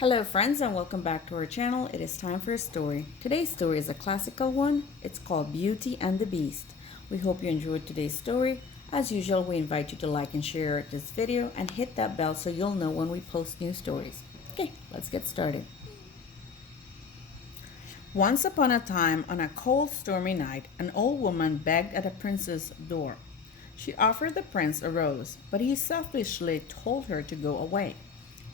Hello, friends, and welcome back to our channel. It is time for a story. Today's story is a classical one. It's called Beauty and the Beast. We hope you enjoyed today's story. As usual, we invite you to like and share this video and hit that bell so you'll know when we post new stories. Okay, let's get started. Once upon a time, on a cold, stormy night, an old woman begged at a prince's door. She offered the prince a rose, but he selfishly told her to go away.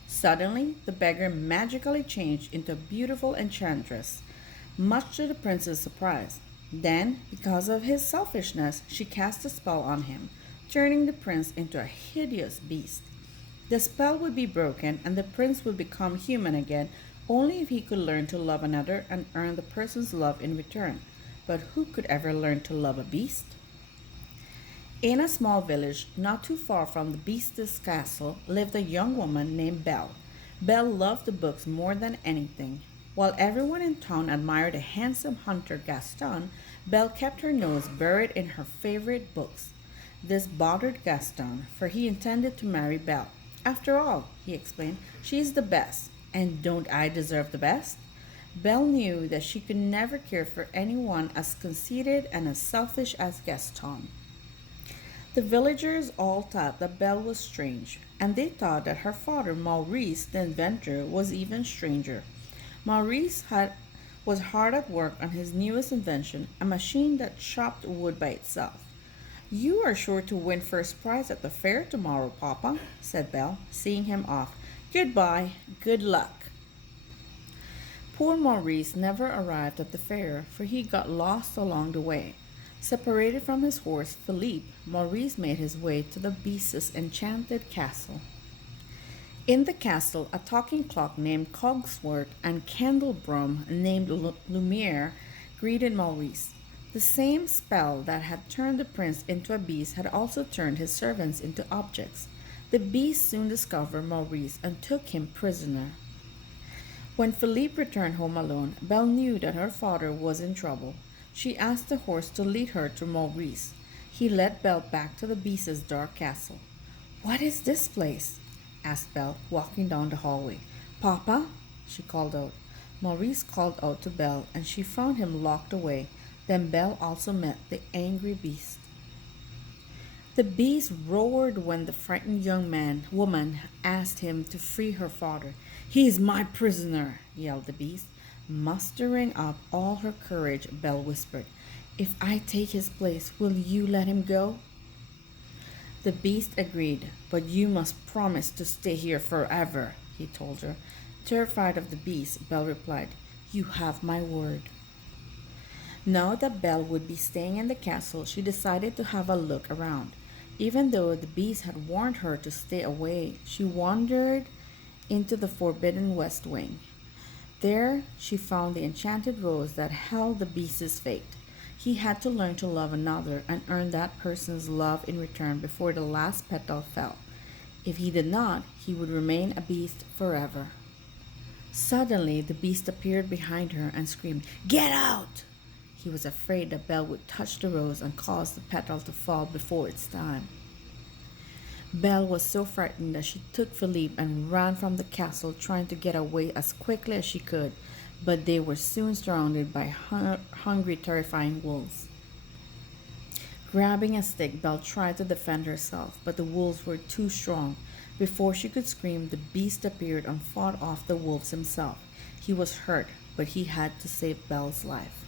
Suddenly, the beggar magically changed into a beautiful enchantress, much to the prince's surprise. Then, because of his selfishness, she cast a spell on him, turning the prince into a hideous beast. The spell would be broken, and the prince would become human again only if he could learn to love another and earn the person's love in return. But who could ever learn to love a beast? In a small village not too far from the beast's castle lived a young woman named Belle. Belle loved the books more than anything. While everyone in town admired the handsome hunter Gaston, Belle kept her nose buried in her favorite books. This bothered Gaston, for he intended to marry Belle. After all, he explained, she is the best, and don't I deserve the best? Belle knew that she could never care for anyone as conceited and as selfish as Gaston. The villagers all thought that Belle was strange, and they thought that her father, Maurice, the inventor, was even stranger. Was hard at work on his newest invention, a machine that chopped wood by itself. You are sure to win first prize at the fair tomorrow, Papa, said Belle, seeing him off. Goodbye, good luck. Poor Maurice never arrived at the fair, for he got lost along the way. Separated from his horse, Philippe, Maurice made his way to the beast's enchanted castle. In the castle, a talking clock named Cogsworth and Candlebrum named Lumiere greeted Maurice. The same spell that had turned the prince into a beast had also turned his servants into objects. The beast soon discovered Maurice and took him prisoner. When Philippe returned home alone, Belle knew that her father was in trouble. She asked the horse to lead her to Maurice. He led Belle back to the beast's dark castle. What is this place? Asked Belle, walking down the hallway. Papa? She called out. Maurice called out to Belle, and she found him locked away. Then Belle also met the angry beast. The beast roared when the frightened woman asked him to free her father. He is my prisoner, yelled the beast. Mustering up all her courage, Belle whispered, If I take his place, will you let him go? The beast agreed, but you must promise to stay here forever, he told her. Terrified of the beast, Belle replied, You have my word. Now that Belle would be staying in the castle, she decided to have a look around. Even though the beast had warned her to stay away, she wandered into the forbidden west wing. There she found the enchanted rose that held the beast's fate. He had to learn to love another and earn that person's love in return before the last petal fell. If he did not, he would remain a beast forever. Suddenly, the beast appeared behind her and screamed, Get out! He was afraid that Belle would touch the rose and cause the petal to fall before its time. Belle was so frightened that she took Philippe and ran from the castle, trying to get away as quickly as she could, but they were soon surrounded by hungry, terrifying wolves. Grabbing a stick, Belle tried to defend herself, but the wolves were too strong. Before she could scream, the beast appeared and fought off the wolves himself. He was hurt, but he had to save Belle's life.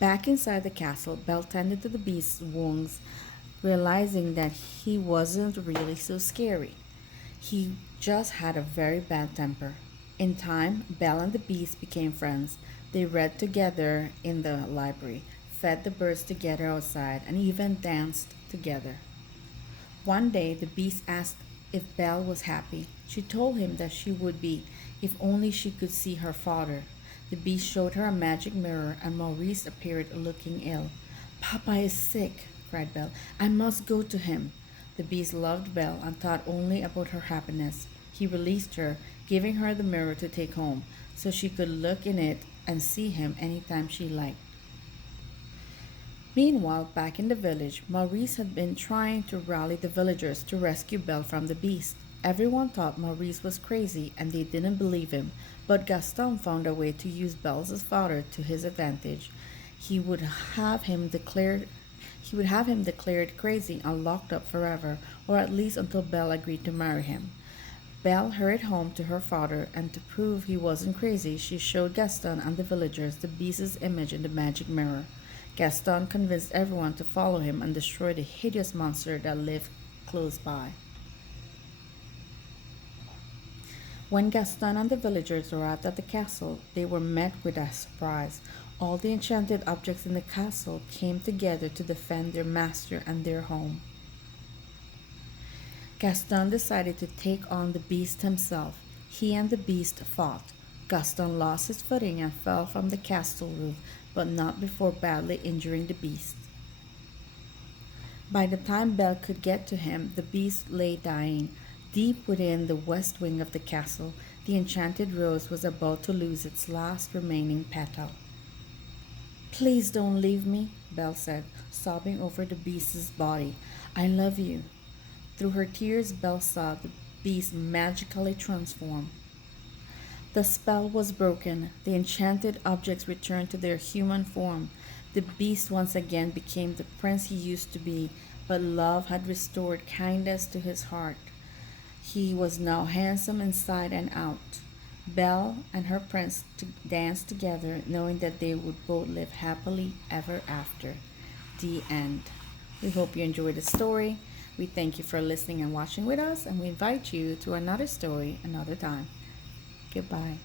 Back inside the castle, Belle tended to the beast's wounds, realizing that he wasn't really so scary. He just had a very bad temper. In time, Belle and the beast became friends. They read together in the library, fed the birds together outside, and even danced together. One day, the beast asked if Belle was happy. She told him that she would be, if only she could see her father. The beast showed her a magic mirror, and Maurice appeared looking ill. Papa is sick, cried Belle. I must go to him. The beast loved Belle and thought only about her happiness. He released her, giving her the mirror to take home, so she could look in it and see him anytime she liked. Meanwhile, back in the village, Maurice had been trying to rally the villagers to rescue Belle from the beast. Everyone thought Maurice was crazy and they didn't believe him, but Gaston found a way to use Belle's father to his advantage. He would have him declared he would have him declared crazy and locked up forever, or at least until Belle agreed to marry him. Belle hurried home to her father, and to prove he wasn't crazy, she showed Gaston and the villagers the beast's image in the magic mirror. Gaston convinced everyone to follow him and destroy the hideous monster that lived close by. When Gaston and the villagers arrived at the castle, they were met with a surprise. All the enchanted objects in the castle came together to defend their master and their home. Gaston decided to take on the beast himself. He and the beast fought. Gaston lost his footing and fell from the castle roof, but not before badly injuring the beast. By the time Belle could get to him, the beast lay dying. Deep within the west wing of the castle, the enchanted rose was about to lose its last remaining petal. Please don't leave me, Belle said, sobbing over the beast's body. I love you. Through her tears, Belle saw the beast magically transform. The spell was broken. The enchanted objects returned to their human form. The beast once again became the prince he used to be, but love had restored kindness to his heart. He was now handsome inside and out. Belle and her prince danced together, knowing that they would both live happily ever after. The end. We hope you enjoyed the story. We thank you for listening and watching with us, and we invite you to another story another time. Goodbye.